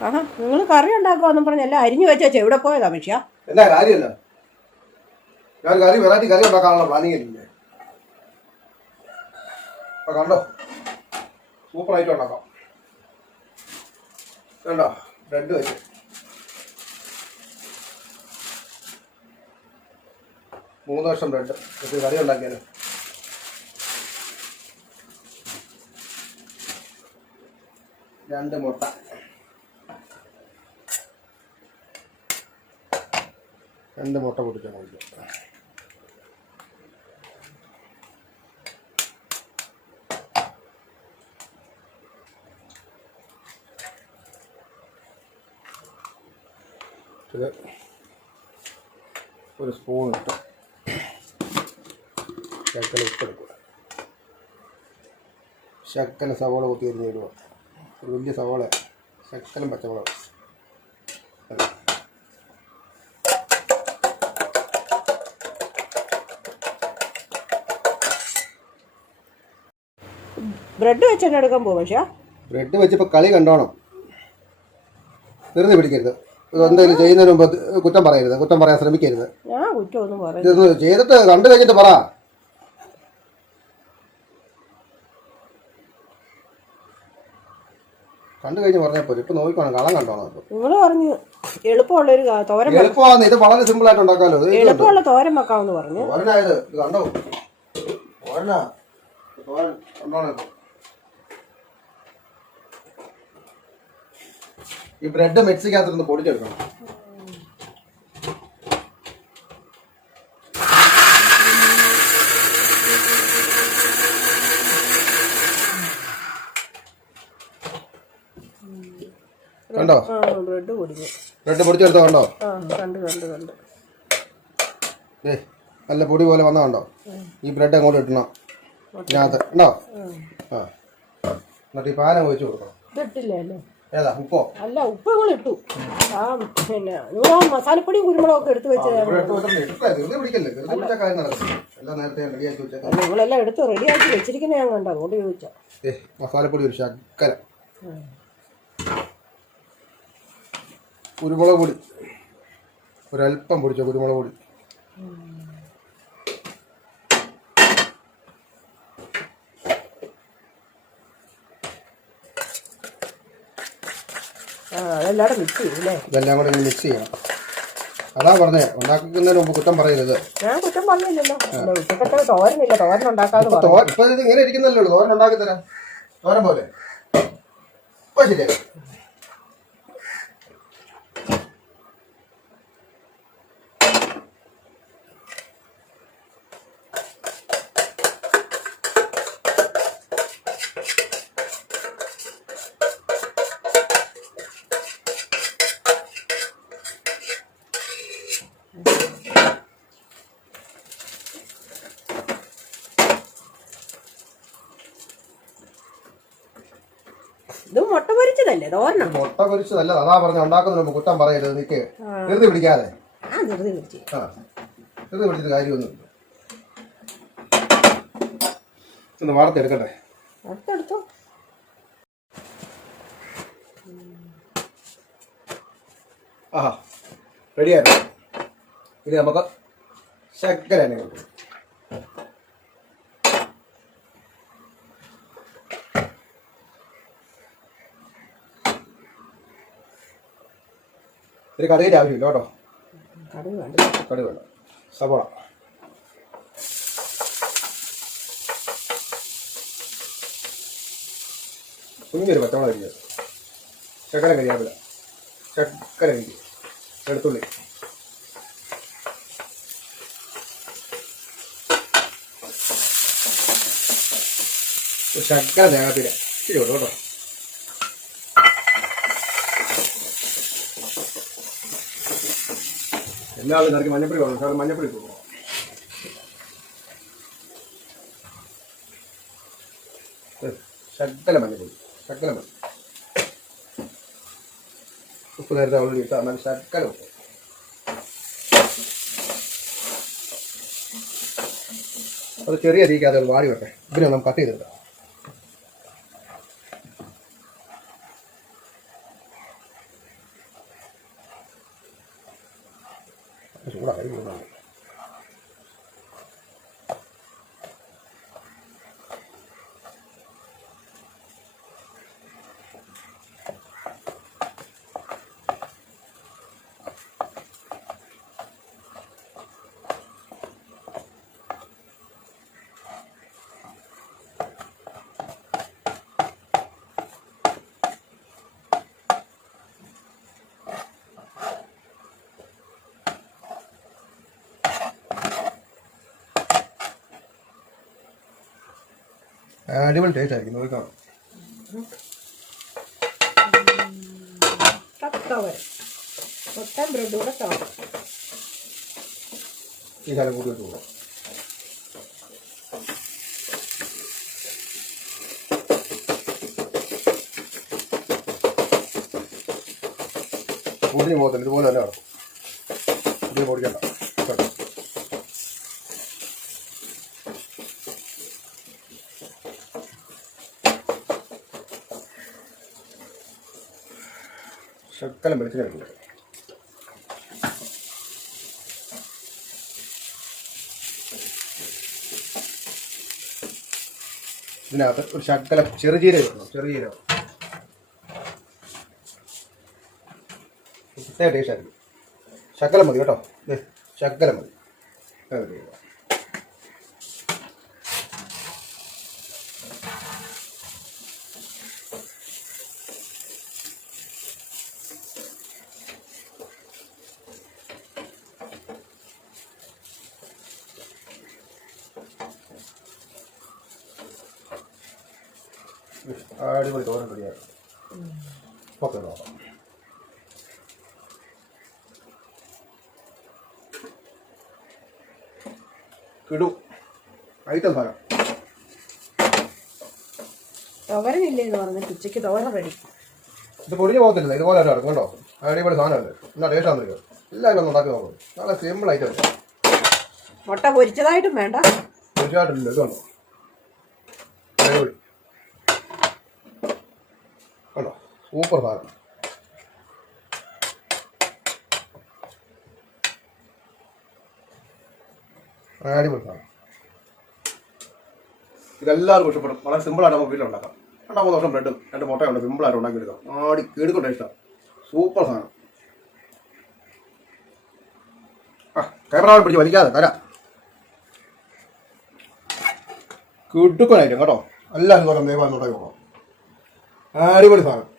ആഹാ നിങ്ങൾ കറി ഉണ്ടാക്കുമെന്നും പറഞ്ഞ് എല്ലാം അരിഞ്ഞു വെച്ചാ എവിടെ പോയതാ മനുഷ്യ കറി കറി കണ്ടോ? സൂപ്പർ ആയിട്ട് ഉണ്ടാക്കാം. കണ്ടോ? മൂന്ന് വർഷം ബ്രെഡ്. കറി ഉണ്ടാക്കിയാലോ? രണ്ട് മുട്ട. രണ്ട് മുട്ട പൊട്ടിച്ചാൽ കഴിക്കും ഇത് ഒരു സ്പൂൺ ഇട്ട് ശക്കല ഉപ്പെടുക്കുക ശക്കല സവോള കുത്തി എറിഞ്ഞിടുക ഒരു വലിയ സവോള ശക്കലും പച്ചമുളക്. ബ്രെഡ് വെച്ച് തന്നെ എടുക്കാൻ പോകും പക്ഷേ. ബ്രെഡ് വെച്ചിപ്പോൾ കളി കണ്ടോണം. വെറുതെ പിടിക്കരുത്. എന്തെങ്കിലും ചെയ്യുന്നതിന് മുമ്പ് കുറ്റം പറയരുത്. കുറ്റം പറയാൻ ശ്രമിക്കരുത്. ഞാൻ കുറ്റമൊന്നും പറയും ഇതൊന്ന് ചെയ്തിട്ട് കണ്ടു കഴിഞ്ഞിട്ട് പറ. കണ്ടു കഴിഞ്ഞ് പറഞ്ഞാൽ പോലും ഇപ്പൊ നോക്കിക്കോണം. കളം കണ്ടോണം ഇപ്പൊ. നിങ്ങൾ പറഞ്ഞു എളുപ്പമുള്ള ഒരു തോരൻ വെ- എളുപ്പമാണ് ഇത് വളരെ സിമ്പിൾ ആയിട്ട് ഉണ്ടാക്കാമല്ലോ ഇത് ഇതുണ്ട്. എളുപ്പമുള്ള തോരൻ വെക്കാമെന്ന് പറഞ്ഞു. തോരനായത് ഇത്. കണ്ടോ? തോരനാ. തോരൻ കണ്ടോണം. ഈ ബ്രെഡ് മിക്സിക്കകത്തിരുന്ന് പൊടിച്ചെടുക്കണം. കണ്ടോ? ബ്രെഡ് പൊടിഞ്ഞു. ബ്രെഡ് പൊടിച്ചെടുത്തോ കണ്ടോ? കണ്ട് കണ്ട് കണ്ട്. നല്ല പൊടി പോലെ വന്ന കണ്ടോ? ഈ ബ്രെഡ് അങ്ങോട്ട് ഇട്ടണം ഇതിനകത്ത്. ഉണ്ടോ ആ. എന്നിട്ട് ഈ പാനം ഒഴിച്ചു കൊടുക്കണം. ഇതിട്ടില്ലേ അല്ലേ? ഏതാ ഉപ്പോ? അല്ല ഉപ്പ് നിങ്ങൾ ഇട്ടു. ആ പിന്നെ നിങ്ങൾ മസാലപ്പൊടിയും കുരുമുളകൊക്കെ എടുത്ത് വെച്ച് എടുത്തു ഇട്ട് വെച്ചിട്ടുണ്ട്. പിടിക്കല്ലേ? ധൃതി കാര്യം നടക്കും എല്ലാം നേരത്തെ റെഡിയാക്കി വെച്ചേക്കാം നിങ്ങളെല്ലാം എടുത്ത് റെഡിയാക്കി വെച്ചിരിക്കുന്ന ഞാൻ കണ്ട. അതുകൊണ്ട് ചോദിച്ചാ മസാലപ്പൊടി ഒരു ശക്കര കുരുമുളക് പൊടി. ഒരല്പം പൊടിച്ചോ കുരുമുളക് പൊടി. മിക്സ് ചെയ്യും ഇതെല്ലാം കൂടെ മിക്സ് ചെയ്യണം. അതാ പറഞ്ഞേ ഉണ്ടാക്കുന്നതിന് മുമ്പ് കുറ്റം പറയരുത്. ഞാൻ കുറ്റം പറഞ്ഞില്ലല്ലോ. അല്ല, ഉച്ചക്കത്തെ തോരനില്ല തോരൻ ഇപ്പൊ ഇത് ഇങ്ങനെ ഇരിക്കുന്നല്ലോ തോരൻ ഉണ്ടാക്കി തരാം. തോരൻ പോലെ. ശരിയായി ഇത് മുട്ട പൊരിച്ചതല്ലേ തോരണം മുട്ട പൊരിച്ചതല്ല അതാ പറഞ്ഞ ഉണ്ടാക്കുന്നതിന് കുറ്റം പറയരുത് നിക്ക്. ധൃതി പിടിക്കാതെ. ആ ധൃതി പിടിച്ച്. ആ ധൃതി പിടിച്ചിട്ട് കാര്യമൊന്നുമില്ല. ഒന്ന് വാർത്തെടുക്കട്ടെ വാർത്തെടുത്തോ ആഹാ റെഡിയായിരുന്നു ഇനി നമുക്ക് ശക്കര ഒരു കടുകിന്റെ ആവശ്യമില്ല കേട്ടോ. കടുക് വേണ്ട കടി വേണ്ട സവോള. കുഞ്ഞൊരു പച്ചമുളക് അരിഞ്ഞത്. ചക്കര കരിയാവില്ല ചക്കര അരിഞ്ഞ് വെളുത്തുള്ളി. ശക്കര തേങ്ങാത്തിര കൊടുക്കും കേട്ടോ. എല്ലാവരും നിറയ്ക്ക് മഞ്ഞപ്പൊടി വേണം. സാർ മഞ്ഞപ്പൊടി പോകും ശക്കല മഞ്ഞപ്പൊടി. ശക്കല മതി ഉപ്പ് നേരത്തെ ഓൾറെഡി ഇട്ടാൽ മതി ശക്കല ഉപ്പ്. അത് ചെറിയ രീതിക്ക് അത് വാടി വെക്കാം. ഇതിനെ നമുക്ക് കട്ട് ചെയ്തിടാം 这是过来的，过的。അടിപൊളി ടേസ്റ്റ് ആയിരിക്കും. നോക്കാം കവർ ഈ കാലം പൊടിഞ്ഞ് പോകത്തില്ല. ഇതുപോലെ തന്നെ കിടക്കും പൊടിക്കണ്ട. കേട്ടോ. ശക്കലം വെളിച്ചെണ്ണ എടുക്കുക ഇതിനകത്ത് ഒരു ശക്കല ചെറുജീരകം ഇടണം ചെറുജീരകം പ്രത്യേക ടേസ്റ്റായിരുന്നു ശക്കല മതി കേട്ടോ. ശക്കലം മതി. അടിപൊളി തോരൻ റെഡിയാണ് ഓക്കെ നോക്കാം കിടു ഐറ്റം സാധനം. തോരനില്ലേ എന്ന് പറഞ്ഞിട്ട് ഉച്ചയ്ക്ക് തോരൻ റെഡി. ഇത് പൊടിഞ്ഞു പോകത്തില്ല. ഇതുപോലെ ഒരു നടക്കും കേട്ടോ. അടിപൊളി സാധനമല്ലേ? എന്നാ ടേസ്റ്റ് ആണെന്ന് എല്ലാവരും ഒന്ന് ഉണ്ടാക്കി നോക്കും. നല്ല സിമ്പിൾ ഐറ്റം മുട്ട പൊരിച്ചതായിട്ടും വേണ്ട. പൊരിച്ചതായിട്ടില്ല. ഇതുണ്ടോ. അടിപൊളി കണ്ടോ സൂപ്പർ സാധനം. അടിപൊളി സാധനം. ഇതെല്ലാവർക്കും ഇഷ്ടപ്പെടും. വളരെ സിമ്പിളായിട്ട് നമുക്ക് വീട്ടിലുണ്ടാക്കാം. രണ്ടാം മൂന്ന് വർഷം ബ്രെഡും രണ്ട് മുട്ടയുണ്ട് സിമ്പിളായിട്ട് ഉണ്ടാക്കിയെടുക്കാം. ആടി കേടുകൊണ്ട് ഇഷ്ടം സൂപ്പർ സാധനം. ആ ക്യാമറ പിടിച്ച് വലിക്കാതെ തരാം. കിടുക്കനായിരിക്കും കേട്ടോ. എല്ലാവരും കുറേ ദൈവം ഉണ്ടാക്കി നോക്കാം അടിപൊളി സാധനം.